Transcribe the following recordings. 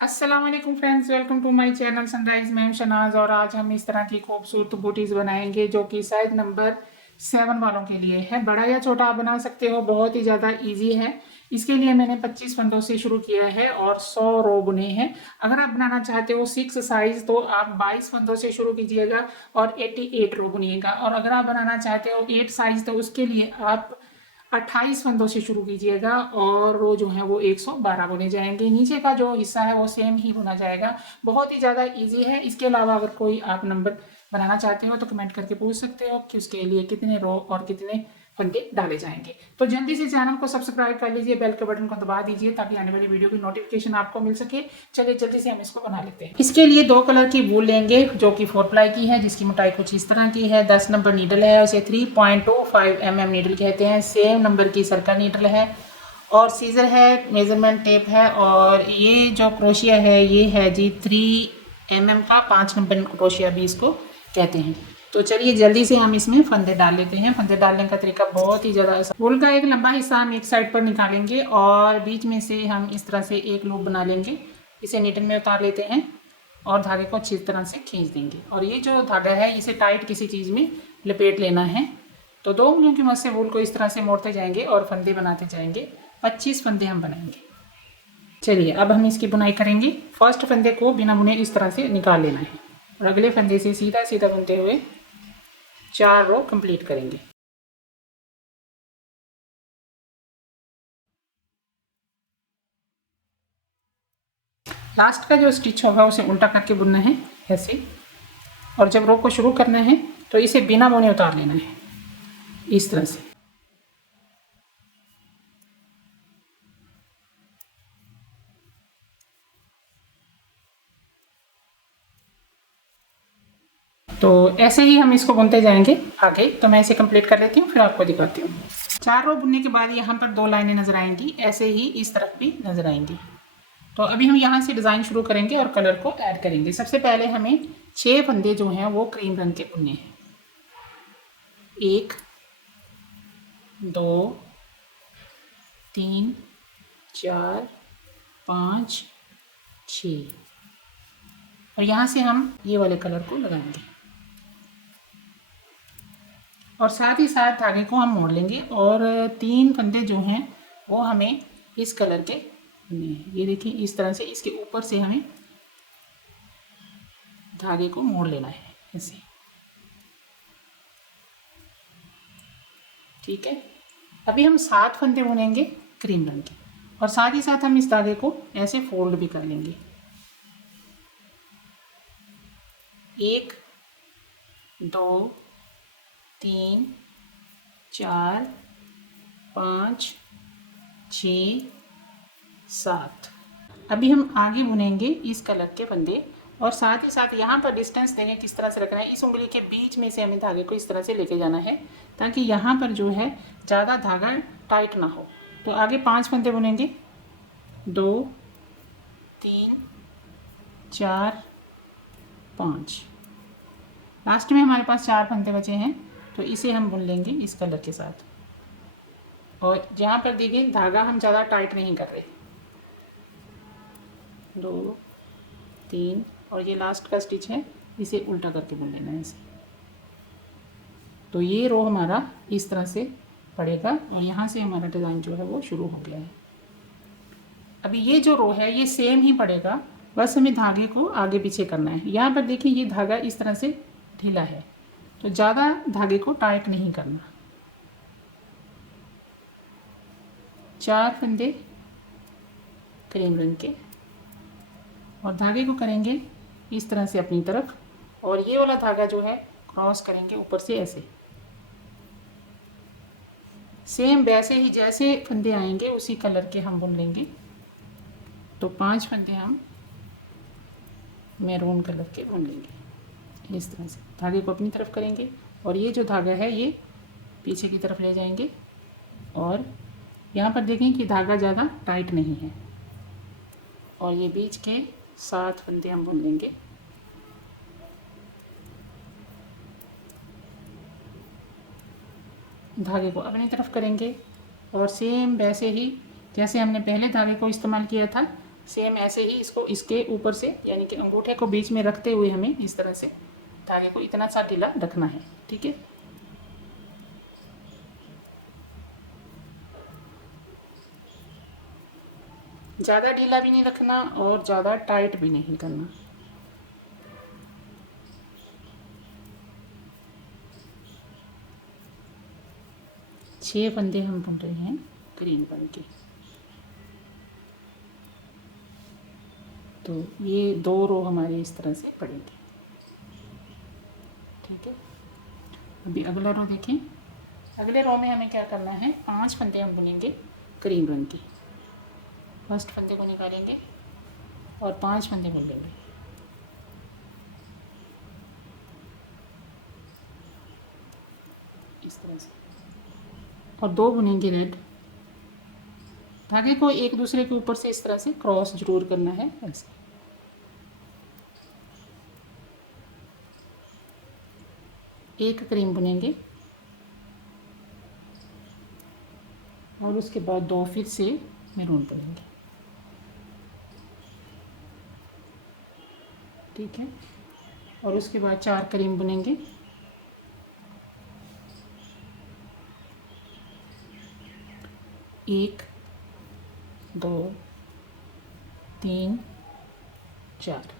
अस्सलाम वालेकुम friends, welcome to my channel sunrise. मैं हूं शनाज और आज हम इस तरह की खूबसूरत बूटीज बनाएंगे जो कि साइज नंबर 7 वालों के लिए है। बड़ा या छोटा आप बना सकते हो, बहुत ही ज़्यादा इजी है। इसके लिए मैंने 25 फंदों से शुरू किया है और 100 रो बुने हैं। अगर आप बनाना चाहते हो 6 साइज तो आप 22 फंदों से शुरू कीजिएगा और 88 रो बुनिएगा। और अगर आप बनाना चाहते हो 8 साइज तो उसके लिए आप 28 फंदों से शुरू कीजिएगा और रो जो है वो 112 बुने जाएंगे। नीचे का जो हिस्सा है वो सेम ही बुना जाएगा। बहुत ही ज़्यादा इजी है। इसके अलावा अगर कोई आप नंबर बनाना चाहते हो तो कमेंट करके पूछ सकते हो कि उसके लिए कितने रो और कितने फंदे डाले जाएंगे। तो जल्दी से चैनल को सब्सक्राइब कर लीजिए, बेल के बटन को दबा दीजिए ताकि आने वाली वीडियो की नोटिफिकेशन आपको मिल सके। चलिए जल्दी से हम इसको बना लेते हैं। इसके लिए 2 कलर की वूल लेंगे जो कि 4 प्लाई की है, जिसकी मोटाई कुछ इस तरह की है। 10 नंबर नीडल है, उसे 3.25 mm नीडल कहते हैं। सेम नंबर की सर्कल नीडल है और सीजर है, मेजरमेंट टेप है और ये जो क्रोशिया है ये है जी 3 mm का 5 नंबर क्रोशिया भी इसको कहते हैं। तो चलिए जल्दी से हम इसमें फंदे डाल लेते हैं। फंदे डालने का तरीका बहुत ही ज़्यादा आसान। वूल का एक लंबा हिस्सा हम एक साइड पर निकालेंगे और बीच में से हम इस तरह से एक लूप बना लेंगे। इसे नीडल में उतार लेते हैं और धागे को अच्छी तरह से खींच देंगे। और ये जो धागा है इसे टाइट किसी चीज़ में लपेट लेना है। तो 2 उंगलियों की मदद से वूल को इस तरह से मोड़ते जाएंगे और फंदे बनाते जाएंगे। 25 फंदे हम बनाएंगे। चलिए अब हम इसकी बुनाई करेंगे। फर्स्ट फंदे को बिना बुने इस तरह से निकाल लेना है और अगले फंदे से सीधा सीधा बुनते हुए 4 रो कंप्लीट करेंगे। लास्ट का जो स्टिच होगा उसे उल्टा करके बुनना है ऐसे। और जब रो को शुरू करना है तो इसे बिना बुने उतार लेना है इस तरह से। तो ऐसे ही हम इसको बुनते जाएंगे आगे। तो मैं इसे कंप्लीट कर लेती हूँ फिर आपको दिखाती हूँ। 4 रो बुनने के बाद यहाँ पर 2 लाइनें नजर आएंगी, ऐसे ही इस तरफ भी नजर आएंगी। तो अभी हम यहाँ से डिज़ाइन शुरू करेंगे और कलर को ऐड करेंगे। सबसे पहले हमें 6 फंदे जो हैं वो क्रीम रंग के बुनने हैं। 1 2 3 4 5 6 और यहाँ से हम ये वाले कलर को लगाएंगे और साथ ही साथ धागे को हम मोड़ लेंगे और 3 फंदे जो हैं वो हमें इस कलर के बुनने हैं। ये देखिए इस तरह से इसके ऊपर से हमें धागे को मोड़ लेना है ऐसे। ठीक है, अभी हम 7 फंदे बुनेंगे क्रीम रंग के और साथ ही साथ हम इस धागे को ऐसे फोल्ड भी कर लेंगे। 1 2 3 4 5 6 7। अभी हम आगे बुनेंगे इस कलर के फंदे और साथ ही साथ यहाँ पर डिस्टेंस देने किस तरह से रखना है। इस उंगली के बीच में से हमें धागे को इस तरह से लेके जाना है ताकि यहाँ पर जो है ज़्यादा धागा टाइट ना हो। तो आगे 5 फंदे बुनेंगे, 2 3 4 5। लास्ट में हमारे पास 4 फंदे बचे हैं तो इसे हम बुन लेंगे इस कलर के साथ। और जहाँ पर देखिए धागा हम ज़्यादा टाइट नहीं कर रहे। 2 3 और ये लास्ट का स्टिच है, इसे उल्टा करके बुन लेना है इसे। तो ये रो हमारा इस तरह से पड़ेगा और यहाँ से हमारा डिज़ाइन जो है वो शुरू हो गया है। अभी ये जो रो है ये सेम ही पड़ेगा, बस हमें धागे को आगे पीछे करना है। यहाँ पर देखिए ये धागा इस तरह से ढीला है तो ज़्यादा धागे को टाइट नहीं करना। 4 फंदे क्रीम रंग के और धागे को करेंगे इस तरह से अपनी तरफ और ये वाला धागा जो है क्रॉस करेंगे ऊपर से ऐसे। सेम वैसे ही जैसे फंदे आएंगे उसी कलर के हम बुन लेंगे। तो 5 फंदे हम मैरून कलर के बुन लेंगे इस तरह से। धागे को अपनी तरफ करेंगे और ये जो धागा है ये पीछे की तरफ ले जाएंगे और यहाँ पर देखें कि धागा ज़्यादा टाइट नहीं है और ये बीच के 7 फंदे हम बुन लेंगे। धागे को अपनी तरफ करेंगे और सेम वैसे ही जैसे हमने पहले धागे को इस्तेमाल किया था सेम ऐसे ही इसको इसके ऊपर से यानी कि अंगूठे को बीच में रखते हुए हमें इस तरह से धागे को इतना सा ढीला रखना है। ठीक है, ज़्यादा ढीला भी नहीं रखना और ज़्यादा टाइट भी नहीं करना। छह फंदे हम बुन रहे हैं ग्रीन बन के। तो ये 2 रो हमारे इस तरह से पड़ेंगे। ठीक है, अभी अगला रो देखें। अगले रो में हमें क्या करना है, 5 फंदे हम बुनेंगे क्रीम रंग की। फर्स्ट फंदे को निकालेंगे और 5 फंदे बुन लेंगे। इस तरह से, और 2 बुनेंगे रेड। धागे को एक दूसरे के ऊपर से इस तरह से क्रॉस जरूर करना है ऐसे। एक क्रीम बुनेंगे और उसके बाद 2 फिर से मैरून बुनेंगे। ठीक है, और उसके बाद 4 क्रीम बुनेंगे। एक, 2, 3, 4,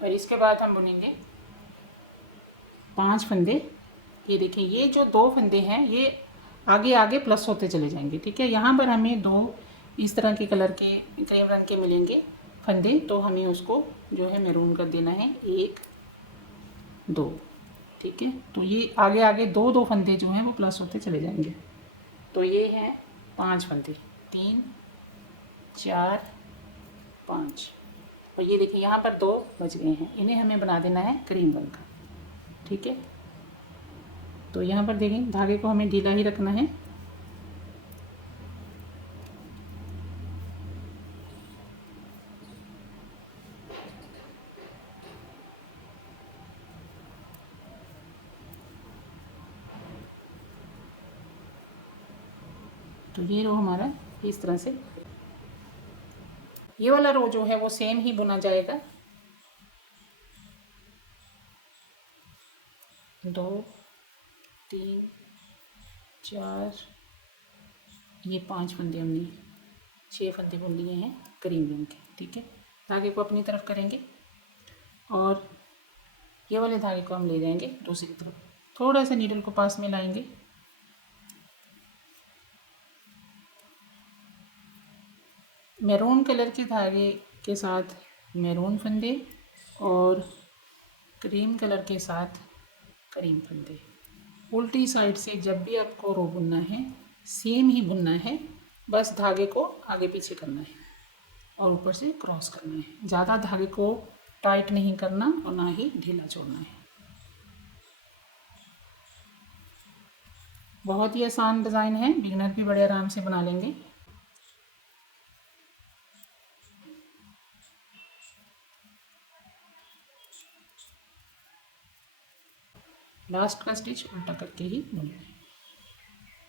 और इसके बाद हम बुनेंगे 5 फंदे। ये देखिए, ये जो 2 फंदे हैं ये आगे आगे प्लस होते चले जाएंगे। ठीक है, यहाँ पर हमें 2 इस तरह के कलर के क्रीम रंग के मिलेंगे फंदे, तो हमें उसको जो है मैरून कर देना है। 1, 2। ठीक है, तो ये आगे आगे 2 फंदे जो हैं वो प्लस होते चले जाएंगे। तो ये हैं 5 फंदे, 3, 4, 5, और ये देखिए यहाँ पर 2 बच गए हैं। इन्हें हमें बना देना है क्रीम रंग का। ठीक है, तो यहाँ पर देखें धागे को हमें ढीला ही रखना है। तो ये रो हमारा इस तरह से, ये वाला रो जो है वो सेम ही बुना जाएगा। 2, 3, 4, ये 5 फंदे हमने 6 फंदे बुन लिए हैं क्रीम रंग के। ठीक है, धागे को अपनी तरफ करेंगे और ये वाले धागे को हम ले जाएंगे दूसरी तरफ। थोड़ा सा नीडल को पास में लाएंगे, मैरून कलर के धागे के साथ मैरून फंदे और क्रीम कलर के साथ क्रीम फंदे। उल्टी साइड से जब भी आपको रो बुनना है सेम ही बुनना है, बस धागे को आगे पीछे करना है और ऊपर से क्रॉस करना है। ज़्यादा धागे को टाइट नहीं करना और ना ही ढीला छोड़ना है। बहुत ही आसान डिज़ाइन है, बिगिनर भी बड़े आराम से बना लेंगे। लास्ट का स्टिच उल्टा करके ही बुनना है।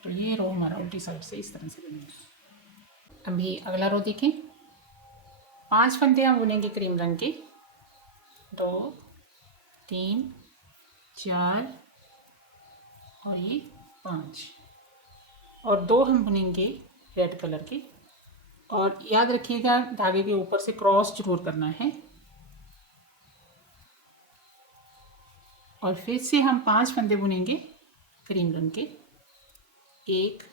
तो ये रो हमारा उल्टी साइड से इस तरह से बनेगा। अभी अगला रो देखें। 5 फंदे हम बुनेंगे क्रीम रंग के। 2, 3, 4 और ये 5, और 2 हम बुनेंगे रेड कलर के। और याद रखिएगा धागे के ऊपर से क्रॉस जरूर करना है। और फिर से हम 5 फंदे बुनेंगे क्रीम रंग के। 1,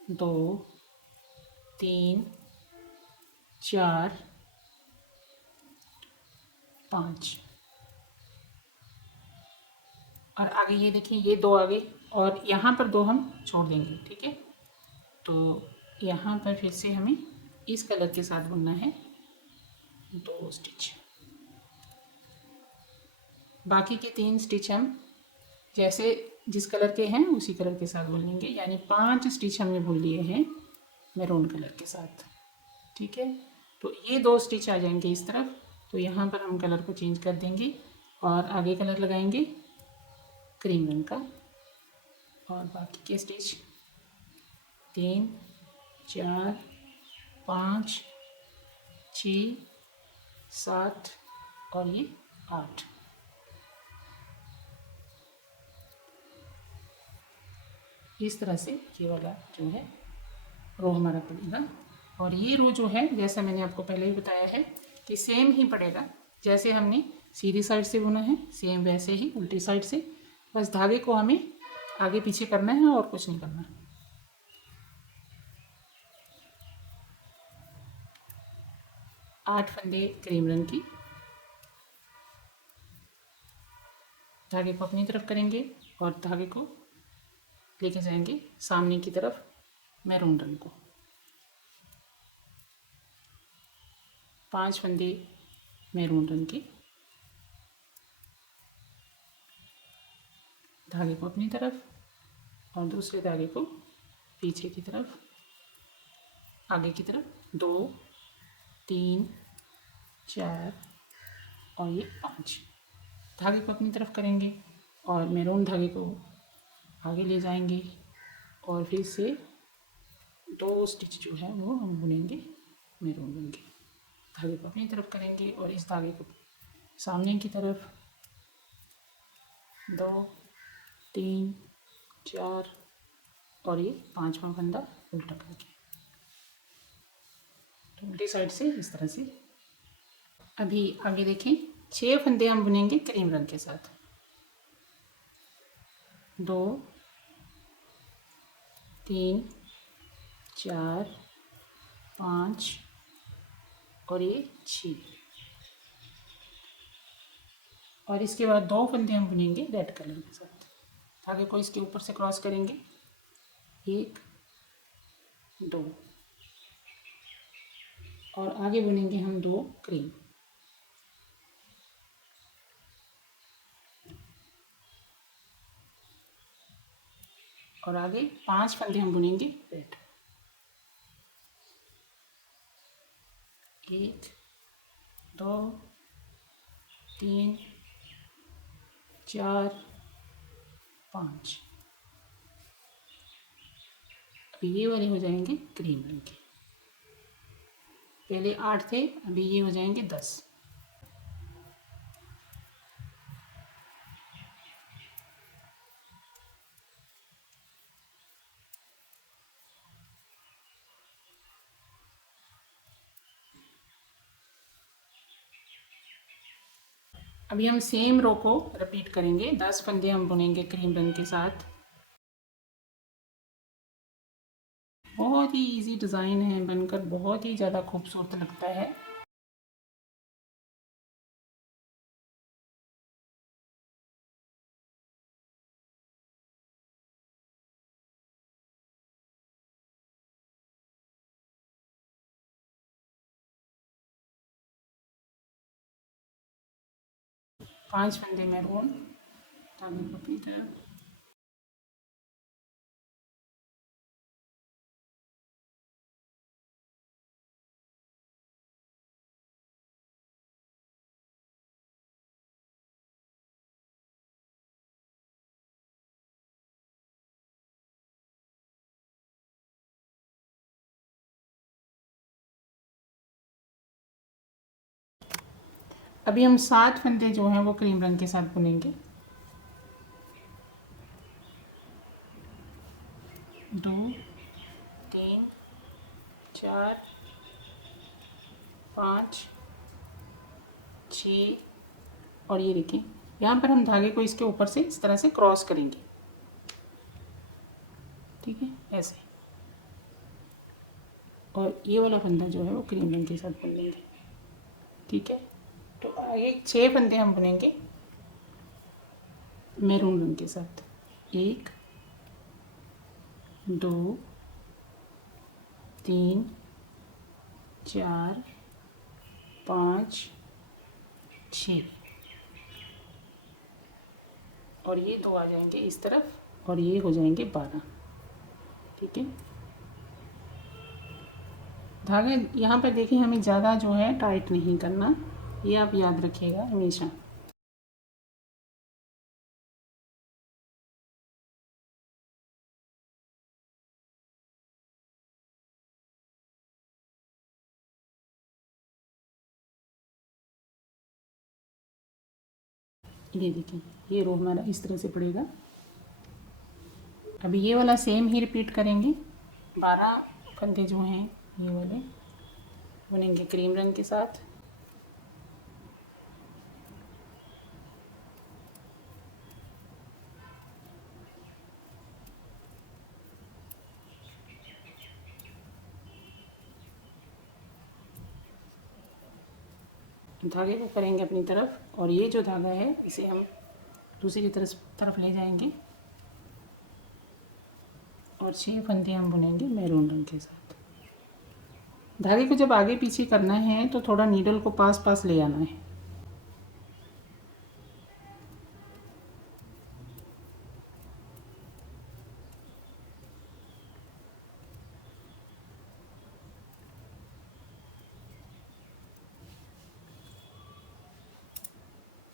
2, 3, 4, 5, और आगे ये देखिए ये 2 आगे, और यहाँ पर 2 हम छोड़ देंगे। ठीक है, तो यहाँ पर फिर से हमें इस कलर के साथ बुनना है 2 स्टिच। बाकी के 3 स्टिच हम जैसे जिस कलर के हैं उसी कलर के साथ बुन लेंगे, यानी 5 स्टिच हमने बुन लिए हैं मैरून कलर के साथ। ठीक है, तो ये 2 स्टिच आ जाएंगे इस तरफ, तो यहाँ पर हम कलर को चेंज कर देंगे और आगे कलर लगाएंगे क्रीम रंग का, और बाकी के स्टिच 3 4 5 6 7 और ये 8। इस तरह से ये वाला जो है रो हमारा पड़ेगा। और ये रो जो है जैसा मैंने आपको पहले ही बताया है कि सेम ही पड़ेगा, जैसे हमने सीधी साइड से बुना है सेम वैसे ही उल्टी साइड से। बस धागे को हमें आगे पीछे करना है और कुछ नहीं करना। आठ फंदे क्रीम रंग की, धागे को अपनी तरफ करेंगे और धागे को लेके जाएंगे सामने की तरफ मैरून रंग को। 5 फंदे मैरून रंग के, धागे को अपनी तरफ और दूसरे धागे को पीछे की तरफ, आगे की तरफ 2 3 4 और ये 5। धागे को अपनी तरफ करेंगे और मैरून धागे को आगे ले जाएंगे और फिर से 2 स्टिच जो है वो हम बुनेंगे मैरून रंग के। धागे को अपनी तरफ करेंगे और इस धागे को सामने की तरफ 2 3 4 और ये 5वां फंदा उल्टा करके, तो उल्टी साइड से इस तरह से। अभी आगे देखें 6 फंदे हम बुनेंगे क्रीम रंग के साथ। 2 3 4 5 और ये 6 और इसके बाद 2 फंदे हम बुनेंगे रेड कलर के साथ। धागे को इसके ऊपर से क्रॉस करेंगे 1 2 और आगे बुनेंगे हम 2 क्रीम। और आगे 5 फंदे हम बुनेंगे रेड। 1 2 3 4 5। अभी ये वाले हो जाएंगे क्रीम रंग के। पहले 8 थे, अभी ये हो जाएंगे 10। अभी हम सेम रो को रिपीट करेंगे। 10 फंदे हम बुनेंगे क्रीम रंग के साथ। बहुत ही इजी डिज़ाइन है, बनकर बहुत ही ज़्यादा खूबसूरत लगता है। पांच फंदे मैरून, धागे को अपनी तरफ, अभी हम 7 फंदे जो हैं वो क्रीम रंग के साथ बुनेंगे। 2 3 4 5 6 और ये देखिए यहाँ पर हम धागे को इसके ऊपर से इस तरह से क्रॉस करेंगे, ठीक है, ऐसे। और ये वाला फंदा जो है वो क्रीम रंग के साथ बुनेंगे, ठीक है। तो आगे 6 फंदे हम बुनेंगे मैरून रंग के साथ। 1 2 3 4 5 6 और ये 2 आ जाएंगे इस तरफ और ये हो जाएंगे 12, ठीक है। धागा यहाँ पर देखिए हमें ज़्यादा जो है टाइट नहीं करना, ये आप याद रखिएगा हमेशा। ये देखिए, ये रो हमारा इस तरह से पड़ेगा। अभी ये वाला सेम ही रिपीट करेंगे। 12 फंदे जो हैं ये वाले बुनेंगे क्रीम रंग के साथ। धागे को करेंगे अपनी तरफ और ये जो धागा है इसे हम दूसरी तरफ ले जाएंगे और 6 फंदे हम बुनेंगे मैरून रंग के साथ। धागे को जब आगे पीछे करना है तो थोड़ा नीडल को पास पास ले आना है।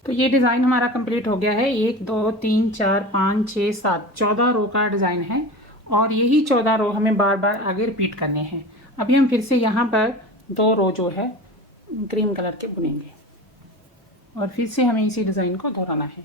तो ये डिज़ाइन हमारा कंप्लीट हो गया है। 1 2 3 4 5 6 7 14 रो का डिज़ाइन है और यही 14 रो हमें बार बार आगे रिपीट करने हैं। अभी हम फिर से यहाँ पर 2 रो जो है क्रीम कलर के बुनेंगे और फिर से हमें इसी डिज़ाइन को दोहराना है।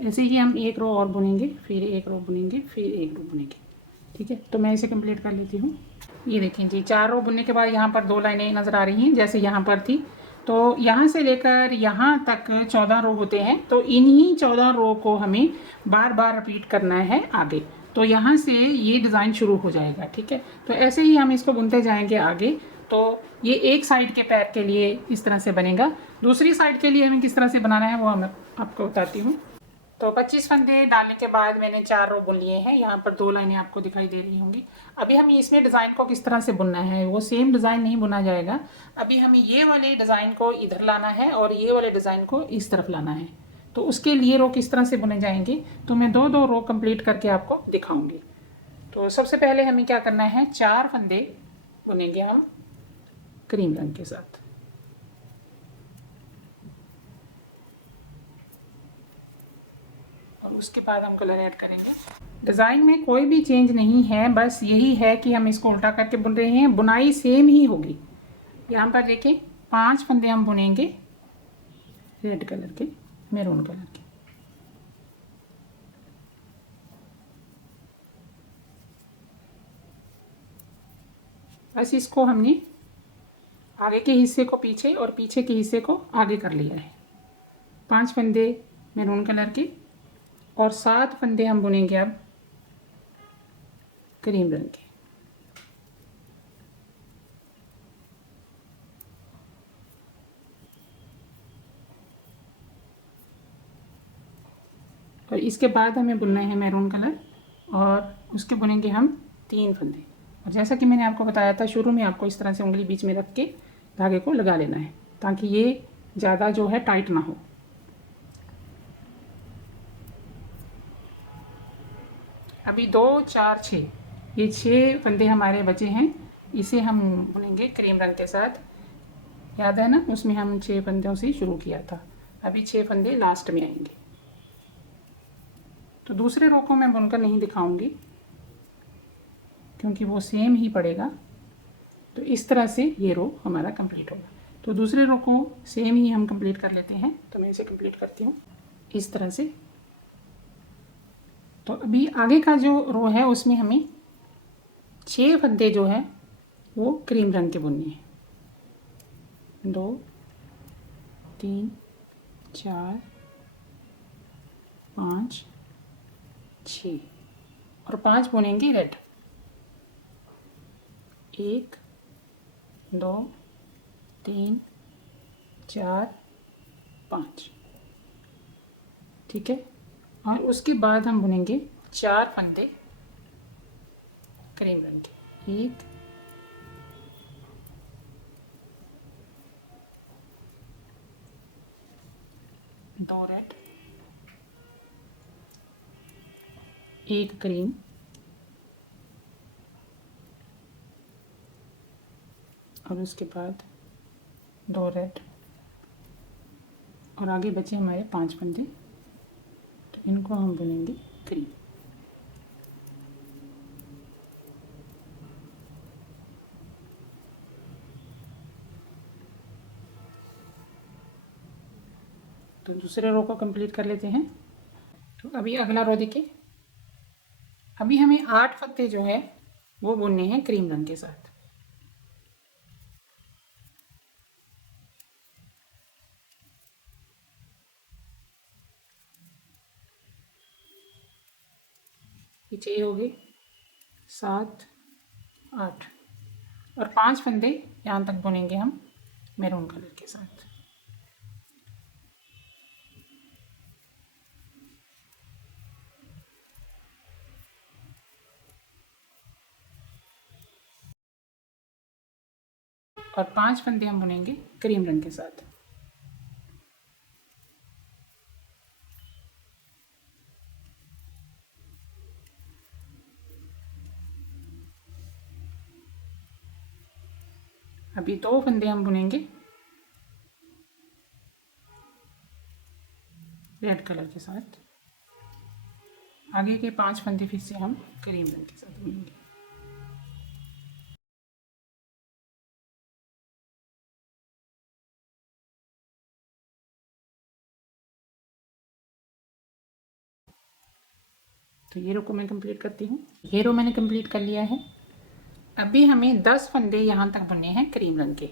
ऐसे ही हम 1 रो और बुनेंगे, फिर 1 रो बुनेंगे, फिर 1 रो बुनेंगे। ठीक है, तो मैं इसे कंप्लीट कर लेती हूँ। ये देखें जी, 4 रो बुनने के बाद यहाँ पर 2 लाइनें नज़र आ रही हैं जैसे यहाँ पर थी। तो यहाँ से लेकर यहाँ तक 14 रो होते हैं। तो इन्हीं 14 रो को हमें बार बार रिपीट करना है आगे। तो यहाँ से ये डिज़ाइन शुरू हो जाएगा। ठीक है, तो ऐसे ही हम इसको बुनते जाएंगे आगे। तो ये एक साइड के पैर के लिए इस तरह से बनेगा। दूसरी साइड के लिए हमें किस तरह से बनाना है वो मैं आपको बताती हूँ। तो 25 फंदे डालने के बाद मैंने 4 रो बुन लिए हैं। यहाँ पर 2 लाइनें आपको दिखाई दे रही होंगी। अभी हमें इसमें डिज़ाइन को किस तरह से बुनना है, वो सेम डिज़ाइन नहीं बुना जाएगा। अभी हमें ये वाले डिज़ाइन को इधर लाना है और ये वाले डिज़ाइन को इस तरफ लाना है। तो उसके लिए रो किस तरह से बुने जाएंगे तो मैं 2 रो कंप्लीट करके आपको दिखाऊंगी। तो सबसे पहले हमें क्या करना है, 4 फंदे बुनेंगे हम क्रीम रंग के साथ। और उसके बाद हम कलर ऐड करेंगे। डिज़ाइन में कोई भी चेंज नहीं है, बस यही है कि हम इसको उल्टा करके बुन रहे हैं। बुनाई सेम ही होगी। यहाँ पर देखिए 5 फंदे हम बुनेंगे रेड कलर के, मैरून कलर के। बस इसको हमने आगे के हिस्से को पीछे और पीछे के हिस्से को आगे कर लिया है। 5 फंदे मैरून कलर के और 7 फंदे हम बुनेंगे अब क्रीम रंग के। और इसके बाद हमें बुनना है मैरून कलर और उसके बुनेंगे हम 3 फंदे। और जैसा कि मैंने आपको बताया था शुरू में, आपको इस तरह से उंगली बीच में रख के धागे को लगा लेना है ताकि ये ज़्यादा जो है टाइट ना हो। अभी 2 4 6 ये 6 फंदे हमारे बचे हैं। इसे हम बुनेंगे क्रीम रंग के साथ। याद है ना, उसमें हम 6 फंदों से शुरू किया था। अभी 6 फंदे लास्ट में आएंगे। तो दूसरे रो को मैं बुनकर नहीं दिखाऊंगी क्योंकि वो सेम ही पड़ेगा। तो इस तरह से ये रो हमारा कंप्लीट होगा। तो दूसरे रो को सेम ही हम कंप्लीट कर लेते हैं। तो मैं इसे कंप्लीट करती हूँ इस तरह से। तो अभी आगे का जो रो है उसमें हमें 6 फंदे जो है वो क्रीम रंग के बुनने हैं। 2 3 4 5 6 और 5 बुनेंगे रेड। 1 2 3 4 5। ठीक है, और उसके बाद हम बुनेंगे 4 फंदे क्रीम रंग के। 1 2 2 रेड, 1 क्रीम, और उसके बाद 2 रेड, और आगे बचे हमारे 5 फंदे, तो इनको हम बुनेंगे क्रीम। तो दूसरे रो को कंप्लीट कर लेते हैं। तो अभी अगला रो देखिए, अभी हमें 8 फंदे जो है वो बुनने हैं क्रीम रंग के साथ। पीछे ये हो गए 7, 8, और 5 फंदे यहाँ तक बुनेंगे हम मैरून कलर के साथ। और 5 फंदे हम बुनेंगे क्रीम रंग के साथ। अभी 2 फंदे हम बुनेंगे रेड कलर के साथ। आगे के 5 फंदे फिर से हम क्रीम रंग के साथ बुनेंगे। तो ये रो को मैं कंप्लीट करती हूँ। ये रो मैंने कंप्लीट कर लिया है। अभी हमें 10 फंदे यहाँ तक बुने हैं क्रीम रंग के।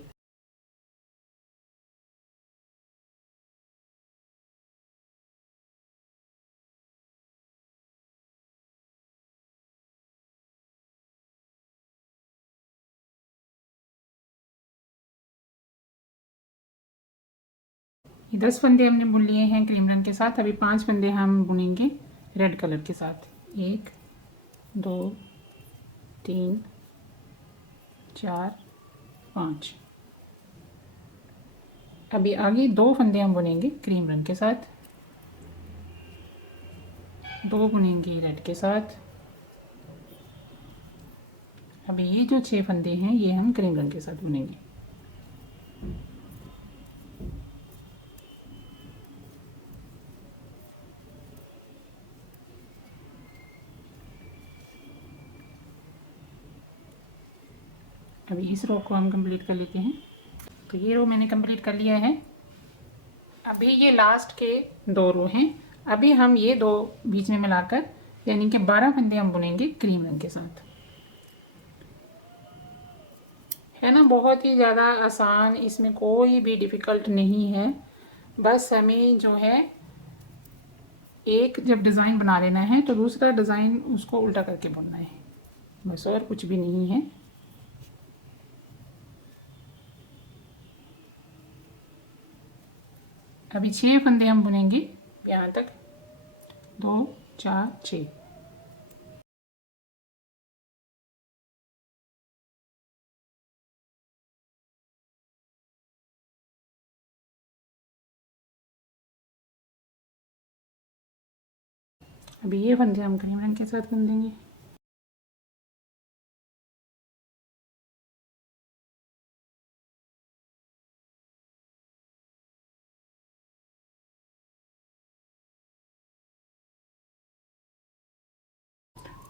ये 10 फंदे हमने बुन लिए हैं क्रीम रंग के साथ। अभी 5 फंदे हम बुनेंगे रेड कलर के साथ। 1, 2, 3, 4, 5। अभी आगे 2 फंदे हम बुनेंगे क्रीम रंग के साथ, 2 बुनेंगे रेड के साथ। अभी ये जो 6 फंदे हैं ये हम क्रीम रंग के साथ बुनेंगे। अभी इस रो को हम कंप्लीट कर लेते हैं। तो ये रो मैंने कंप्लीट कर लिया है। अभी ये लास्ट के 2 रो हैं। अभी हम ये 2 बीच में मिलाकर यानी कि 12 फंदे हम बुनेंगे क्रीम रंग के साथ। है ना, बहुत ही ज़्यादा आसान, इसमें कोई भी डिफ़िकल्ट नहीं है। बस हमें जो है एक जब डिज़ाइन बना लेना है तो दूसरा डिज़ाइन उसको उल्टा करके बुनना है, बस, और कुछ भी नहीं है। अभी 6 फंदे हम बुनेंगे यहाँ तक, 2, 4, 6। अभी ये फंदे हम क्रीम रंग के साथ बुन देंगे।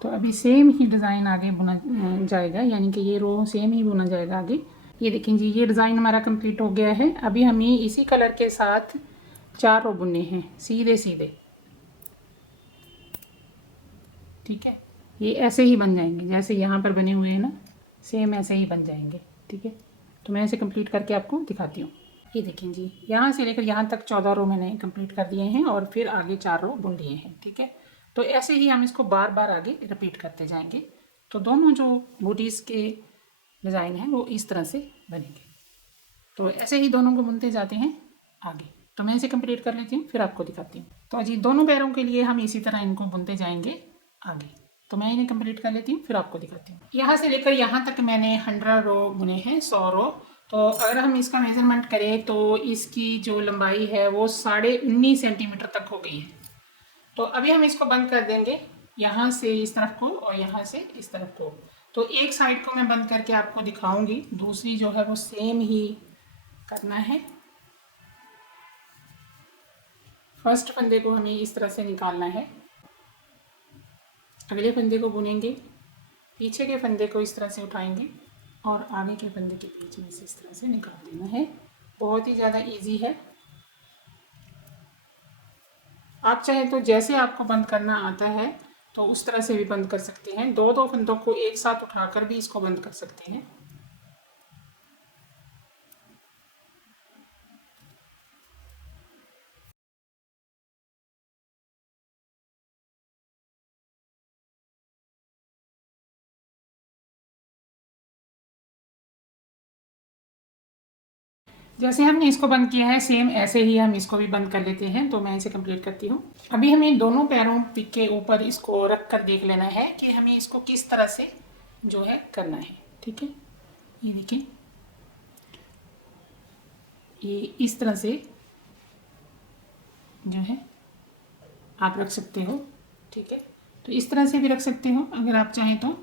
तो अभी सेम ही डिज़ाइन आगे बुना जाएगा, यानी कि ये रो सेम ही बुना जाएगा आगे। ये देखें जी, ये डिज़ाइन हमारा कंप्लीट हो गया है। अभी हमें इसी कलर के साथ 4 रो बुनने हैं सीधे सीधे। ठीक है, ये ऐसे ही बन जाएंगे जैसे यहाँ पर बने हुए हैं ना, सेम ऐसे ही बन जाएंगे। ठीक है, तो मैं इसे कंप्लीट करके आपको दिखाती हूँ। ये देखें जी, यहाँ से लेकर यहाँ तक 14 रो मैंने कंप्लीट कर दिए हैं और फिर आगे 4 रो बुन लिए हैं। ठीक है, तो ऐसे ही हम इसको बार बार आगे रिपीट करते जाएंगे। तो दोनों जो बूटीज़ के डिज़ाइन हैं वो इस तरह से बनेंगे। तो ऐसे ही दोनों को बुनते जाते हैं आगे। तो मैं इसे कंप्लीट कर लेती हूँ फिर आपको दिखाती हूँ। तो जी, दोनों पैरों के लिए हम इसी तरह इनको बुनते जाएंगे आगे। तो मैं इन्हें कंप्लीट कर लेती हूँ फिर आपको दिखाती हूँ। यहाँ से लेकर यहाँ तक मैंने 100 रो बुने हैं, 100 रो। तो अगर हम इसका मेज़रमेंट करें तो इसकी जो लंबाई है वो 19.5 सेंटीमीटर तक हो गई है। तो अभी हम इसको बंद कर देंगे, यहाँ से इस तरफ को और यहाँ से इस तरफ को। तो एक साइड को मैं बंद करके आपको दिखाऊंगी, दूसरी जो है वो सेम ही करना है। फर्स्ट फंदे को हमें इस तरह से निकालना है, अगले फंदे को बुनेंगे, पीछे के फंदे को इस तरह से उठाएंगे और आगे के फंदे के बीच में से इस तरह से निकाल देना है। बहुत ही ज़्यादा इजी है। आप चाहे तो जैसे आपको बंद करना आता है तो उस तरह से भी बंद कर सकते हैं। दो दो फंदों को एक साथ उठाकर भी इसको बंद कर सकते हैं। जैसे हमने इसको बंद किया है सेम ऐसे ही हम इसको भी बंद कर लेते हैं। तो मैं इसे कंप्लीट करती हूँ। अभी हमें दोनों पैरों के ऊपर इसको रख कर देख लेना है कि हमें इसको किस तरह से जो है करना है। ठीक है, ये देखिए, ये इस तरह से जो है आप रख सकते हो। ठीक है, तो इस तरह से भी रख सकते हो। अगर आप चाहें तो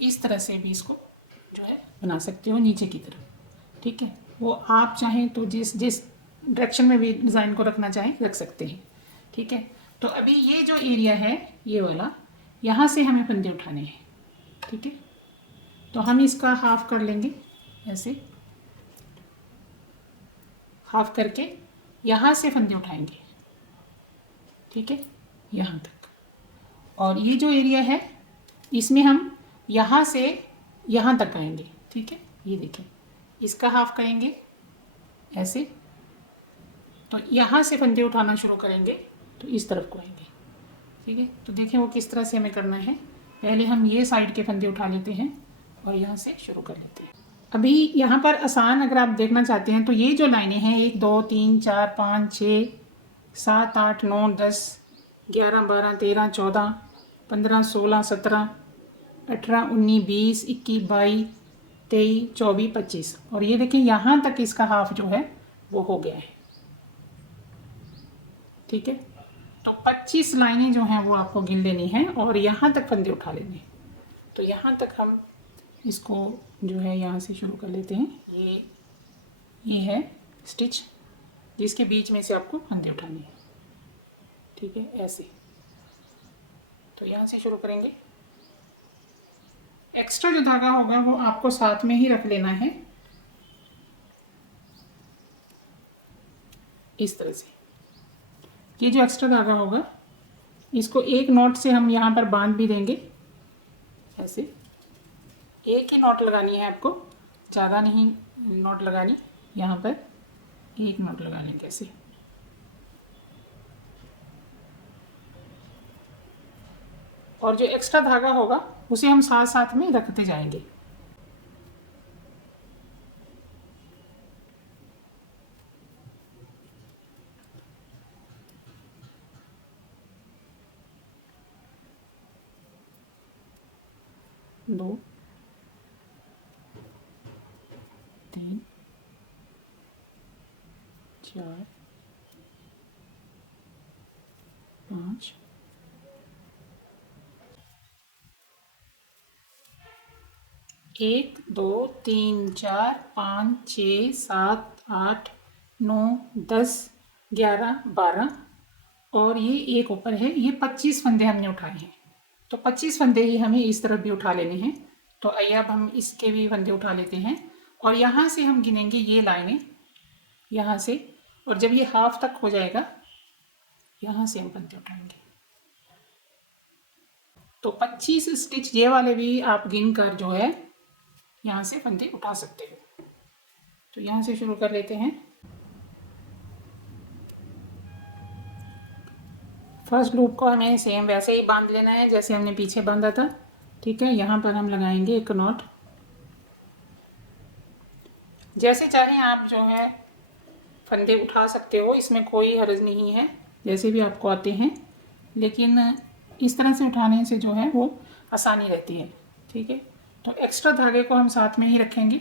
इस तरह से भी इसको जो है बना सकते हो नीचे की तरफ। ठीक है, वो आप चाहें तो जिस जिस डायरेक्शन में भी डिज़ाइन को रखना चाहें रख सकते हैं। ठीक है, तो अभी ये जो एरिया है ये वाला, यहाँ से हमें फंदे उठाने हैं। ठीक है, तो हम इसका हाफ कर लेंगे, ऐसे हाफ करके यहाँ से फंदे उठाएंगे। ठीक है, यहाँ तक। और ये जो एरिया है इसमें हम यहाँ से यहाँ तक आएंगे। ठीक है, ये देखें, इसका हाफ करेंगे ऐसे, तो यहाँ से फंदे उठाना शुरू करेंगे तो इस तरफ को आएंगे। ठीक है, तो देखें वो किस तरह से हमें करना है। पहले हम ये साइड के फंदे उठा लेते हैं और यहाँ से शुरू कर लेते हैं। अभी यहाँ पर आसान अगर आप देखना चाहते हैं तो ये जो लाइनें हैं 1 2 3 4 5 6 7 8 9 10 11 12 13 14 15 16 17 18 19 20 21 22 23 24 25 और ये देखिए यहाँ तक इसका हाफ जो है वो हो गया है। ठीक है, तो 25 लाइनें जो हैं वो आपको गिन लेनी है और यहाँ तक फंदे उठा लेने हैं। तो यहाँ तक हम इसको जो है यहाँ से शुरू कर लेते हैं। ये है स्टिच जिसके बीच में से आपको फंदे उठाने हैं। ठीक है, ऐसे। तो यहाँ से शुरू करेंगे। एक्स्ट्रा जो धागा होगा वो आपको साथ में ही रख लेना है, इस तरह से। ये जो एक्स्ट्रा धागा होगा इसको एक नॉट से हम यहाँ पर बांध भी देंगे, ऐसे। एक ही नॉट लगानी है आपको, ज़्यादा नहीं नॉट लगानी, यहाँ पर एक नॉट लगाने कैसे। और जो एक्स्ट्रा धागा होगा उसे हम साथ साथ में रखते जाएंगे। दो, तीन, चार, पाँच, एक दो तीन चार पाँच 6 7 8 9 10 11 12 और ये एक ऊपर है। ये 25 फंदे हमने उठाए हैं, तो 25 फंदे ही हमें इस तरफ भी उठा लेने हैं। तो आइए अब हम इसके भी फंदे उठा लेते हैं और यहाँ से हम गिनेंगे ये लाइनें यहाँ से, और जब ये हाफ तक हो जाएगा यहाँ से हम फंदे उठाएंगे। तो 25 स्टिच ये वाले भी आप गिन कर जो है यहाँ से फंदे उठा सकते हो। तो यहाँ से शुरू कर लेते हैं। फर्स्ट लूप को हमें सेम वैसे ही बांध लेना है जैसे हमने पीछे बांधा था। ठीक है, यहाँ पर हम लगाएंगे एक नॉट। जैसे चाहें आप जो है फंदे उठा सकते हो, इसमें कोई हर्ज नहीं है, जैसे भी आपको आते हैं, लेकिन इस तरह से उठाने से जो है वो आसानी रहती है। ठीक है, तो एक्स्ट्रा धागे को हम साथ में ही रखेंगे।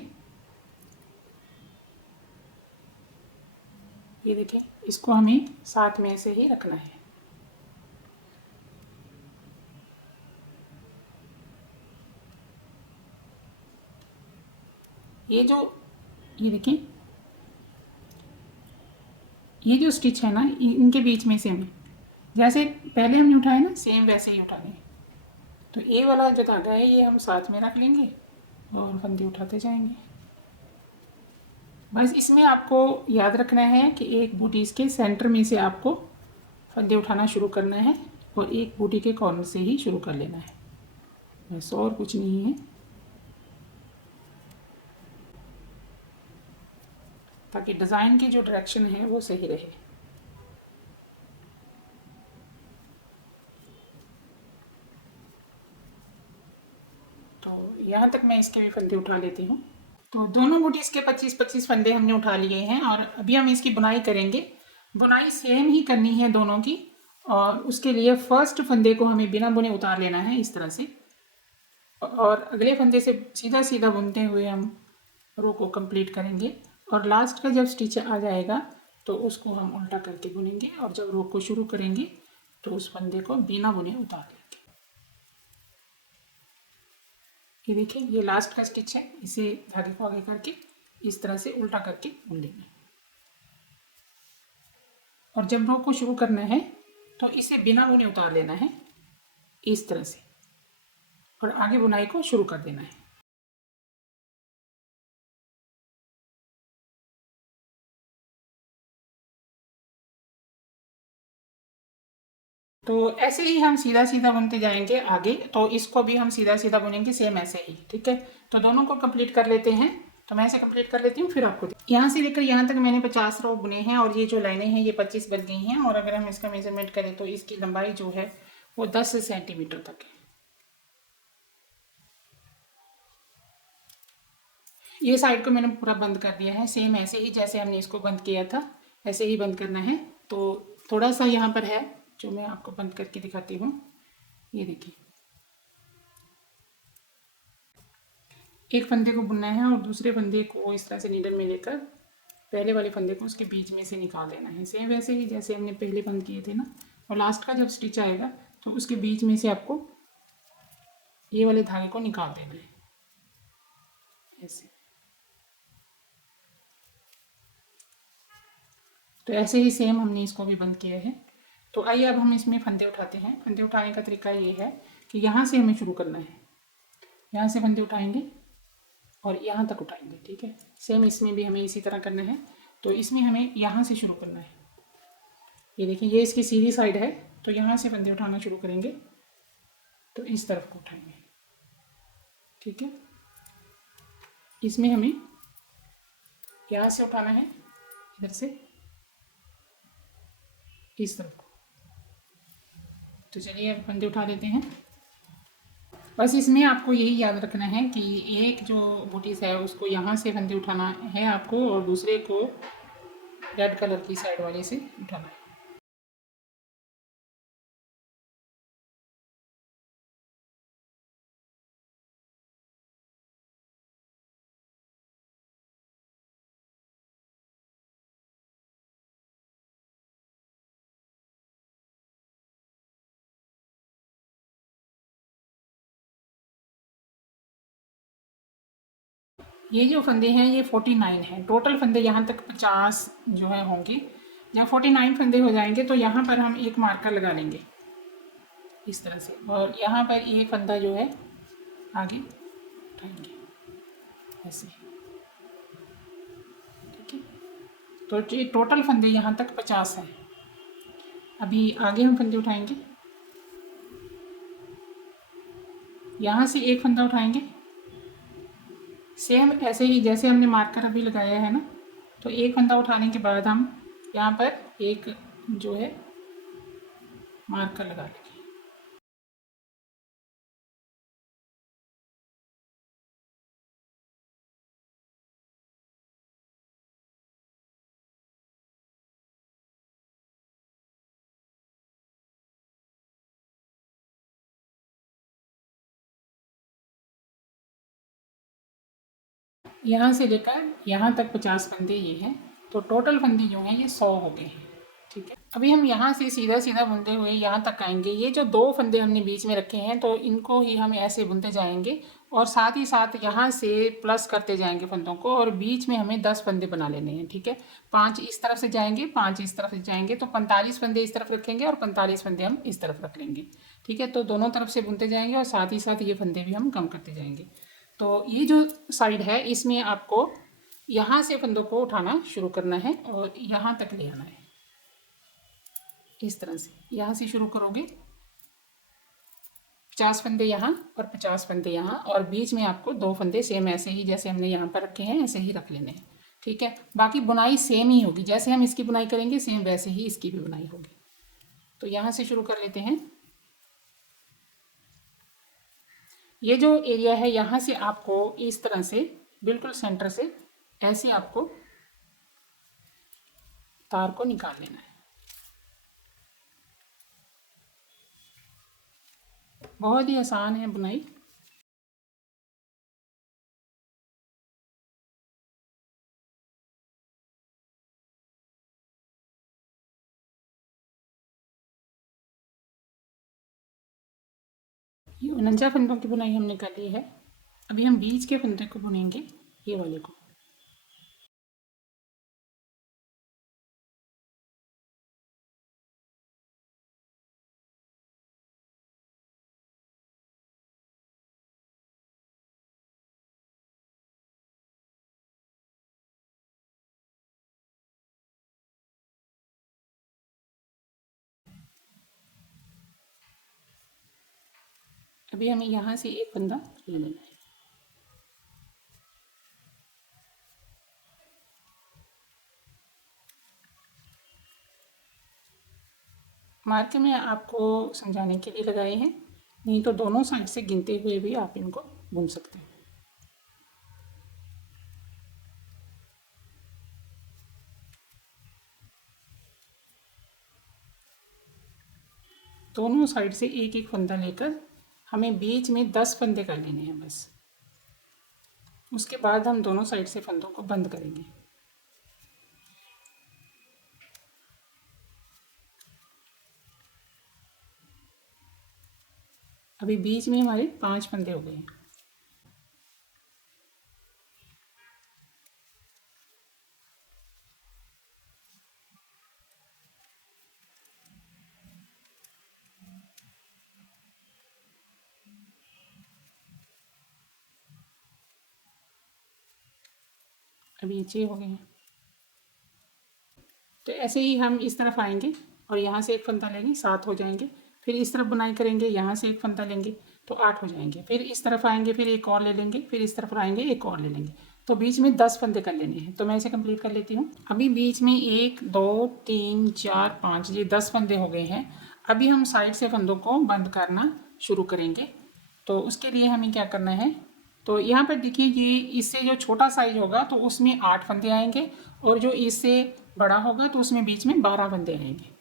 ये देखिए, इसको हमें साथ में ऐसे ही रखना है। ये जो, ये देखिए, ये जो स्टिच है ना, इनके बीच में से हमें जैसे पहले हमने उठाया ना, सेम वैसे ही उठाने हैं। तो ये वाला जो धागा है ये हम साथ में रख लेंगे और फंदे उठाते जाएंगे। बस इसमें आपको याद रखना है कि एक बूटी के सेंटर में से आपको फंदे उठाना शुरू करना है और एक बूटी के कॉर्नर से ही शुरू कर लेना है, बस और कुछ नहीं है, ताकि डिज़ाइन की जो डायरेक्शन है वो सही रहे। तो यहाँ तक मैं इसके भी फंदे उठा लेती हूँ। तो दोनों बूटीज के 25-25 फंदे हमने उठा लिए हैं और अभी हम इसकी बुनाई करेंगे। बुनाई सेम ही करनी है दोनों की, और उसके लिए फर्स्ट फंदे को हमें बिना बुने उतार लेना है इस तरह से, और अगले फंदे से सीधा सीधा बुनते हुए हम रो को कंप्लीट करेंगे। और लास्ट का जब स्टिच आ जाएगा तो उसको हम उल्टा करके बुनेंगे, और जब रो को शुरू करेंगे तो उस फंदे को बिना बुने उतार लेंगे। ये देखिए, ये लास्ट का स्टिच है, इसे धागे को आगे करके इस तरह से उल्टा करके बुन लेंगे। और जब रो को शुरू करना है तो इसे बिना बुने उतार लेना है इस तरह से, और आगे बुनाई को शुरू कर देना है। तो ऐसे ही हम सीधा सीधा बुनते जाएंगे आगे, तो इसको भी हम सीधा सीधा बुनेंगे सेम ऐसे ही, ठीक है। तो दोनों को कंप्लीट कर लेते हैं। तो मैं इसे कंप्लीट कर लेती हूँ, फिर आपको यहाँ से लेकर यहाँ तक मैंने 50 रो बुने हैं, और ये जो लाइनें हैं ये 25 बन गई हैं। और अगर हम इसका मेजरमेंट करें तो इसकी लंबाई जो है वो 10 सेंटीमीटर तक है। ये साइड को मैंने पूरा बंद कर दिया है, सेम ऐसे ही जैसे हमने इसको बंद किया था ऐसे ही बंद करना है। तो थोड़ा सा यहाँ पर है जो मैं आपको बंद करके दिखाती हूँ। ये देखिए, एक फंदे को बुनना है और दूसरे फंदे को इस तरह से नीडल में लेकर पहले वाले फंदे को उसके बीच में से निकाल देना है, सेम वैसे ही जैसे हमने पहले बंद किए थे ना। और लास्ट का जब स्टिच आएगा तो उसके बीच में से आपको ये वाले धागे को निकाल देना है ऐसे। तो ऐसे ही सेम हमने इसको भी बंद किया है। तो आइए अब हम इसमें फंदे उठाते हैं। फंदे उठाने का तरीका ये है कि यहाँ से हमें शुरू करना है, यहाँ से फंदे उठाएंगे और यहाँ तक उठाएंगे, ठीक है। सेम इसमें भी हमें इसी तरह करना है। तो इसमें हमें यहाँ से शुरू करना है। ये देखिए, ये इसकी सीधी साइड है, तो यहाँ से फंदे उठाना शुरू करेंगे तो इस तरफ को उठाएंगे, ठीक है। इसमें हमें यहाँ से उठाना है, इधर से इस तरफ को। तो चलिए अब फंदे उठा लेते हैं। बस इसमें आपको यही याद रखना है कि एक जो बूटीस है उसको यहाँ से फंदे उठाना है आपको, और दूसरे को रेड कलर की साइड वाले से उठाना है। ये जो फंदे हैं ये 49 हैं टोटल फंदे, यहाँ तक 50 जो है होंगे। जब 49 फंदे हो जाएंगे तो यहाँ पर हम एक मार्कर लगा लेंगे इस तरह से, और यहाँ पर ये फंदा जो है आगे उठाएंगे ऐसे, ठीक है। तो ये टोटल फंदे यहाँ तक 50 हैं। अभी आगे हम फंदे उठाएंगे, यहाँ से एक फंदा उठाएंगे सेम ऐसे ही जैसे हमने मार्कर अभी लगाया है ना। तो एक फंदा उठाने के बाद हम यहाँ पर एक जो है मार्कर लगा लेंगे। यहाँ से लेकर यहाँ तक 50 फंदे ये हैं। तो टोटल फंदे जो हैं ये 100 हो गए हैं। ठीक है, अभी हम यहाँ से सीधा सीधा बुनते हुए यहाँ तक आएंगे। ये जो 2 फंदे हमने बीच में रखे हैं तो इनको ही हम ऐसे बुनते जाएंगे और साथ ही साथ यहाँ से प्लस करते जाएंगे फंदों को, और बीच में हमें 10 फंदे बना लेने हैं। ठीक है, 5 इस तरफ से जाएंगे, 5 इस तरफ से जाएंगे, तो 45 फंदे इस तरफ रखेंगे और 45 फंदे हम इस तरफ रख लेंगे। ठीक है, तो दोनों तरफ से बुनते जाएंगे और साथ ही साथ ये फंदे भी हम कम करते जाएंगे। तो ये जो साइड है इसमें आपको यहाँ से फंदों को उठाना शुरू करना है और यहाँ तक ले आना है। इस तरह से यहाँ से शुरू करोगे, 50 फंदे यहाँ और 50 फंदे यहाँ, और बीच में आपको 2 फंदे सेम ऐसे ही जैसे हमने यहाँ पर रखे हैं ऐसे ही रख लेने हैं। ठीक है, बाकी बुनाई सेम ही होगी, जैसे हम इसकी बुनाई करेंगे सेम वैसे ही इसकी भी बुनाई होगी। तो यहाँ से शुरू कर लेते हैं। ये जो एरिया है यहाँ से आपको इस तरह से बिल्कुल सेंटर से ऐसे आपको तार को निकाल लेना है। बहुत ही आसान है बुनाई। ये 49 फंदों की बुनाई हमने कर ली है। अभी हम बीच के फंदे को बुनेंगे, ये वाले को। अभी हमें यहाँ से एक फंदा ले लेना है। मार्कर में आपको समझाने के लिए लगाए हैं, नहीं तो दोनों साइड से गिनते हुए भी आप इनको बुन सकते हैं। दोनों साइड से एक एक फंदा लेकर हमें बीच में 10 फंदे कर लेने हैं बस। उसके बाद हम दोनों साइड से फंदों को बंद करेंगे। अभी बीच में हमारे 5 फंदे हो गए हैं। अभी ये 6 हो गए हैं। तो ऐसे ही हम इस तरफ आएंगे और यहाँ से एक फंदा लेंगे, 7 हो जाएंगे। फिर इस तरफ बुनाई करेंगे, यहाँ से एक फंदा लेंगे तो 8 हो जाएंगे। फिर इस तरफ आएंगे, फिर एक और ले लेंगे, फिर इस तरफ आएंगे एक और ले लेंगे। तो बीच में 10 फंदे कर लेने हैं। तो मैं इसे कंप्लीट कर लेती हूँ। अभी बीच में 1 2 3 4 5 ये 10 फंदे हो गए हैं। अभी हम साइड से फंदों को बंद करना शुरू करेंगे। तो उसके लिए हमें क्या करना है, तो यहाँ पर देखिए ये इससे जो छोटा साइज होगा तो उसमें 8 फंदे आएंगे, और जो इससे बड़ा होगा तो उसमें बीच में 12 फंदे आएंगे।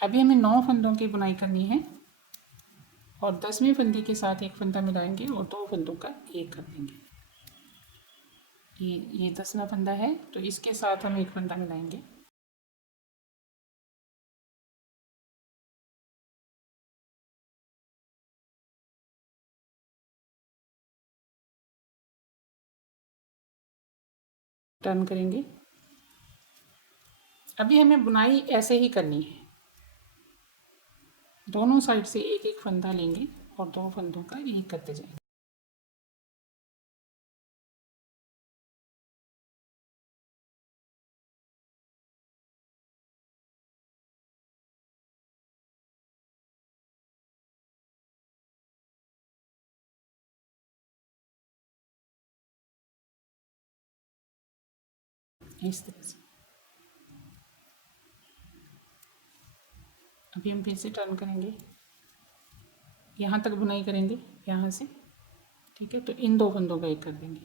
अभी हमें 9 फंदों की बुनाई करनी है और 10वें फंदे के साथ एक फंदा मिलाएंगे और 2 फंदों का एक कर देंगे। ये 10वां फंदा है तो इसके साथ हम एक फंदा मिलाएंगे। टर्न करेंगे। अभी हमें बुनाई ऐसे ही करनी है, दोनों साइड से एक एक फंदा लेंगे और 2 फंदों का एक करते जाएंगे। इस तरह से अभी हम फिर से टर्न करेंगे, यहाँ तक बुनाई करेंगे यहाँ से। ठीक है, तो इन 2 फंदों का एक कर देंगे।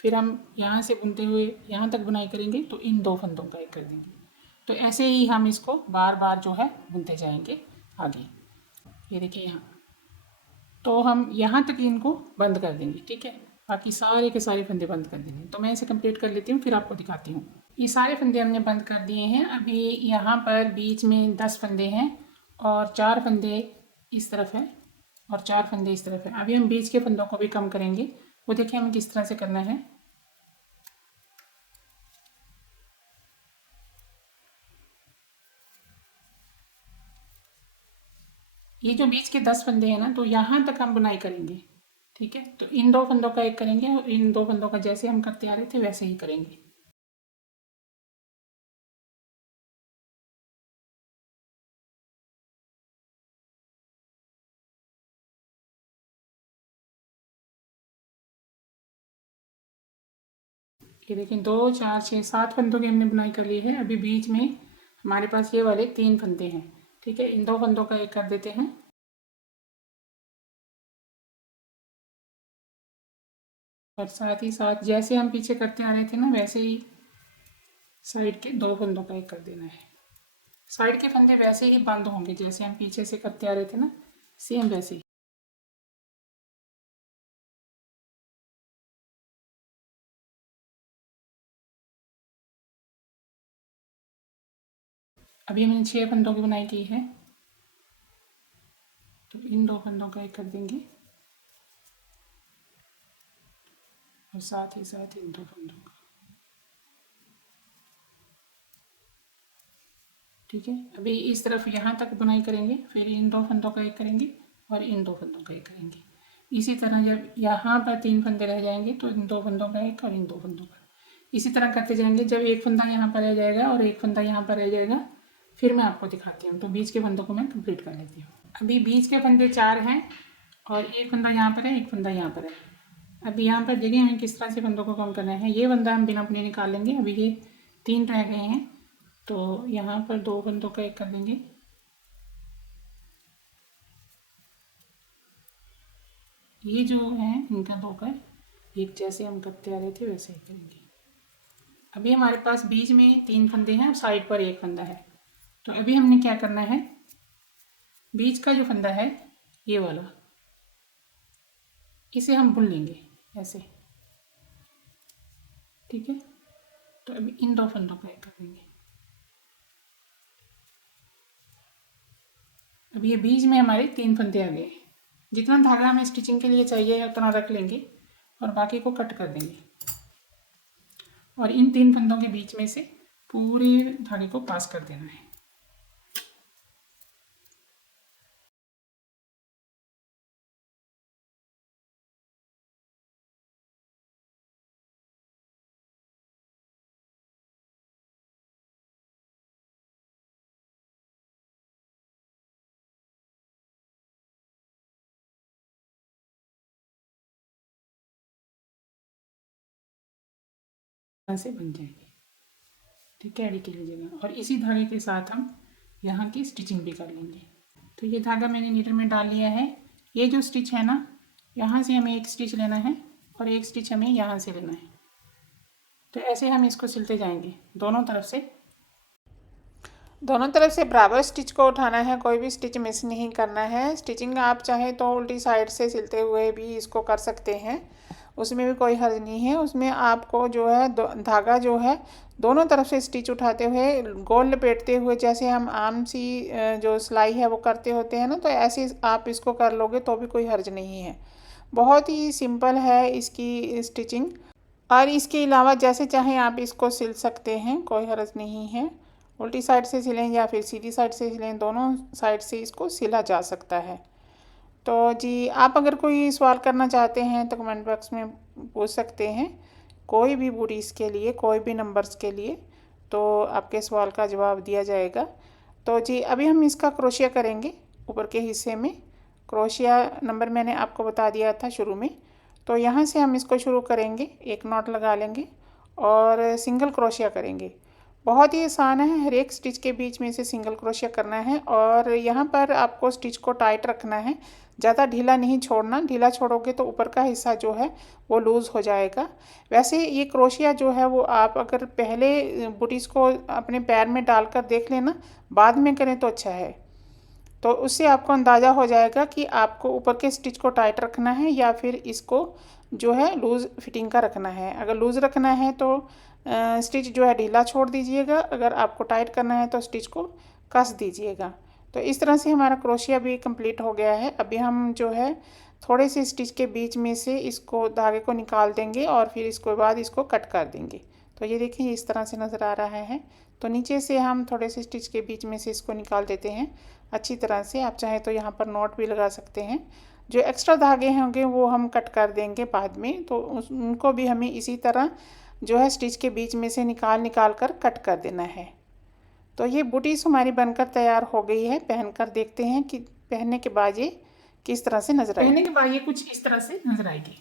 फिर हम यहाँ से बुनते हुए यहाँ तक बुनाई करेंगे तो इन 2 फंदों का एक कर देंगे। तो ऐसे ही हम इसको बार बार जो है बुनते जाएंगे आगे। ये देखिए यहाँ, तो हम यहाँ तक इनको बंद कर देंगे। ठीक है, बाकी सारे के सारे फंदे बंद कर देंगे। तो मैं इसे कंप्लीट कर लेती हूँ, फिर आपको दिखाती हूँ। ये सारे फंदे हमने बंद कर दिए हैं। अभी यहाँ पर बीच में 10 फंदे हैं और 4 फंदे इस तरफ है और 4 फंदे इस तरफ है। अभी हम बीच के फंदों को भी कम करेंगे, वो देखिए हमें किस तरह से करना है। ये जो बीच के 10 फंदे हैं ना, तो यहाँ तक हम बुनाई करेंगे, ठीक है। तो इन 2 फंदों का एक करेंगे और इन 2 फंदों का जैसे हम करते आ रहे थे वैसे ही करेंगे। ये देखिए 2 4 6 7 फंदों की हमने बुनाई कर ली है। अभी बीच में हमारे पास ये वाले 3 फंदे हैं, ठीक है। इन 2 फंदों का एक कर देते हैं और साथ ही साथ जैसे हम पीछे करते आ रहे थे ना, वैसे ही साइड के 2 फंदों का एक कर देना है। साइड के फंदे वैसे ही बंद होंगे जैसे हम पीछे से करते आ रहे थे ना, सेम वैसे ही। अभी हमने 6 फंदों की बुनाई की है, तो इन 2 फंदों का एक कर देंगे और साथ ही साथ इन 2 फंदों का, ठीक है। अभी इस तरफ यहाँ तक बुनाई करेंगे, फिर इन 2 फंदों का एक करेंगे और इन 2 फंदों का एक करेंगे। इसी तरह जब यहाँ पर 3 फंदे रह जाएंगे तो इन 2 फंदों का एक और इन 2 फंदों का, इसी तरह करते जाएंगे। जब एक फंदा यहाँ पर रह जाएगा और एक फंदा यहाँ पर रह जाएगा, फिर मैं आपको दिखाती हूँ। तो बीच के फंदों को मैं कंप्लीट कर लेती हूँ। अभी बीच के फंदे 4 हैं और एक फंदा यहाँ पर है, एक फंदा यहाँ पर है। अभी यहाँ पर देखिए हमें किस तरह से फंदों को कम करना है। ये फंदा हम बिना बुने निकाल लेंगे। अभी ये 3 रह गए हैं, तो यहाँ पर 2 फंदों का एक कर देंगे। ये जो है इनका 2 का एक, जैसे हम करते आ रहे थे वैसे ही करेंगे। अभी हमारे पास बीच में 3 फंदे हैं और साइड पर एक फंदा है। तो अभी हमने क्या करना है, बीच का जो फंदा है ये वाला, इसे हम बुन लेंगे ऐसे, ठीक है। तो अभी इन 2 फंदों का एक कर देंगे। अब ये बीच में हमारे 3 फंदे आ गए। जितना धागा हमें स्टिचिंग के लिए चाहिए उतना रख लेंगे और बाकी को कट कर देंगे और इन 3 फंदों के बीच में से पूरे धागे को पास कर देना है। से बन जाएगी, ठीक है, एड़ी के लिए जगह। और इसी धागे के साथ हम यहाँ की स्टिचिंग भी कर लेंगे। तो ये धागा मैंने नीडल में डाल लिया है। ये जो स्टिच है ना, यहाँ से हमें एक स्टिच लेना है और एक स्टिच हमें यहाँ से लेना है। तो ऐसे हम इसको सिलते जाएंगे दोनों तरफ से बराबर स्टिच को उठाना है, कोई भी स्टिच मिस नहीं करना है। स्टिचिंग आप चाहें तो उल्टी साइड से सिलते हुए भी इसको कर सकते हैं, उसमें भी कोई हर्ज नहीं है। उसमें आपको जो है धागा जो है दोनों तरफ से स्टिच उठाते हुए गोल लपेटते हुए, जैसे हम आम सी जो सिलाई है वो करते होते हैं ना, तो ऐसे आप इसको कर लोगे तो भी कोई हर्ज नहीं है। बहुत ही सिंपल है इसकी स्टिचिंग। और इसके अलावा जैसे चाहें आप इसको सिल सकते हैं, कोई हर्ज नहीं है। उल्टी साइड से सिलें या फिर सीधी साइड से सिलें, दोनों साइड से इसको सिला जा सकता है। तो जी, आप अगर कोई सवाल करना चाहते हैं तो कमेंट बॉक्स में पूछ सकते हैं, कोई भी बूटीज़ के लिए, कोई भी नंबर्स के लिए, तो आपके सवाल का जवाब दिया जाएगा। तो जी, अभी हम इसका क्रोशिया करेंगे। ऊपर के हिस्से में क्रोशिया नंबर मैंने आपको बता दिया था शुरू में। तो यहाँ से हम इसको शुरू करेंगे, एक नॉट लगा लेंगे और सिंगल क्रोशिया करेंगे। बहुत ही आसान है, हर एक स्टिच के बीच में से सिंगल क्रोशिया करना है और यहाँ पर आपको स्टिच को टाइट रखना है, ज़्यादा ढीला नहीं छोड़ना। ढीला छोड़ोगे तो ऊपर का हिस्सा जो है वो लूज़ हो जाएगा। वैसे ये क्रोशिया जो है वो आप अगर पहले बूटीज़ को अपने पैर में डालकर देख लेना, बाद में करें तो अच्छा है। तो उससे आपको अंदाज़ा हो जाएगा कि आपको ऊपर के स्टिच को टाइट रखना है या फिर इसको जो है लूज़ फिटिंग का रखना है। अगर लूज़ रखना है तो स्टिच जो है ढीला छोड़ दीजिएगा, अगर आपको टाइट करना है तो स्टिच को कस दीजिएगा। तो इस तरह से हमारा क्रोशिया भी कंप्लीट हो गया है। अभी हम जो है थोड़े से स्टिच के बीच में से इसको धागे को निकाल देंगे और फिर इसके बाद इसको कट कर देंगे। तो ये देखिए इस तरह से नज़र आ रहा है। तो नीचे से हम थोड़े से स्टिच के बीच में से इसको निकाल देते हैं अच्छी तरह से। आप चाहें तो यहाँ पर नॉट भी लगा सकते हैं। जो एक्स्ट्रा धागे होंगे वो हम कट कर देंगे बाद में, तो उनको भी हमें इसी तरह जो है स्टिच के बीच में से निकाल कर कट कर देना है। तो ये बूटीज हमारी बनकर तैयार हो गई है। पहनकर देखते हैं कि पहनने के बाद ये किस तरह से नजर आएगी। पहनने के बाद ये कुछ इस तरह से नजर आएगी।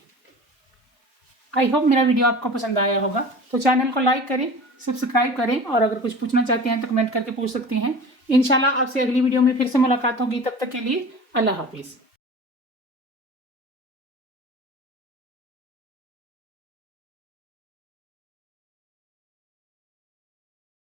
आई होप मेरा वीडियो आपको पसंद आया होगा। तो चैनल को लाइक करें, सब्सक्राइब करें और अगर कुछ पूछना चाहते हैं तो कमेंट करके पूछ सकते हैं। इंशाल्लाह आपसे अगली वीडियो में फिर से मुलाकात होगी। तब तक के लिए अल्लाह हाफिज़।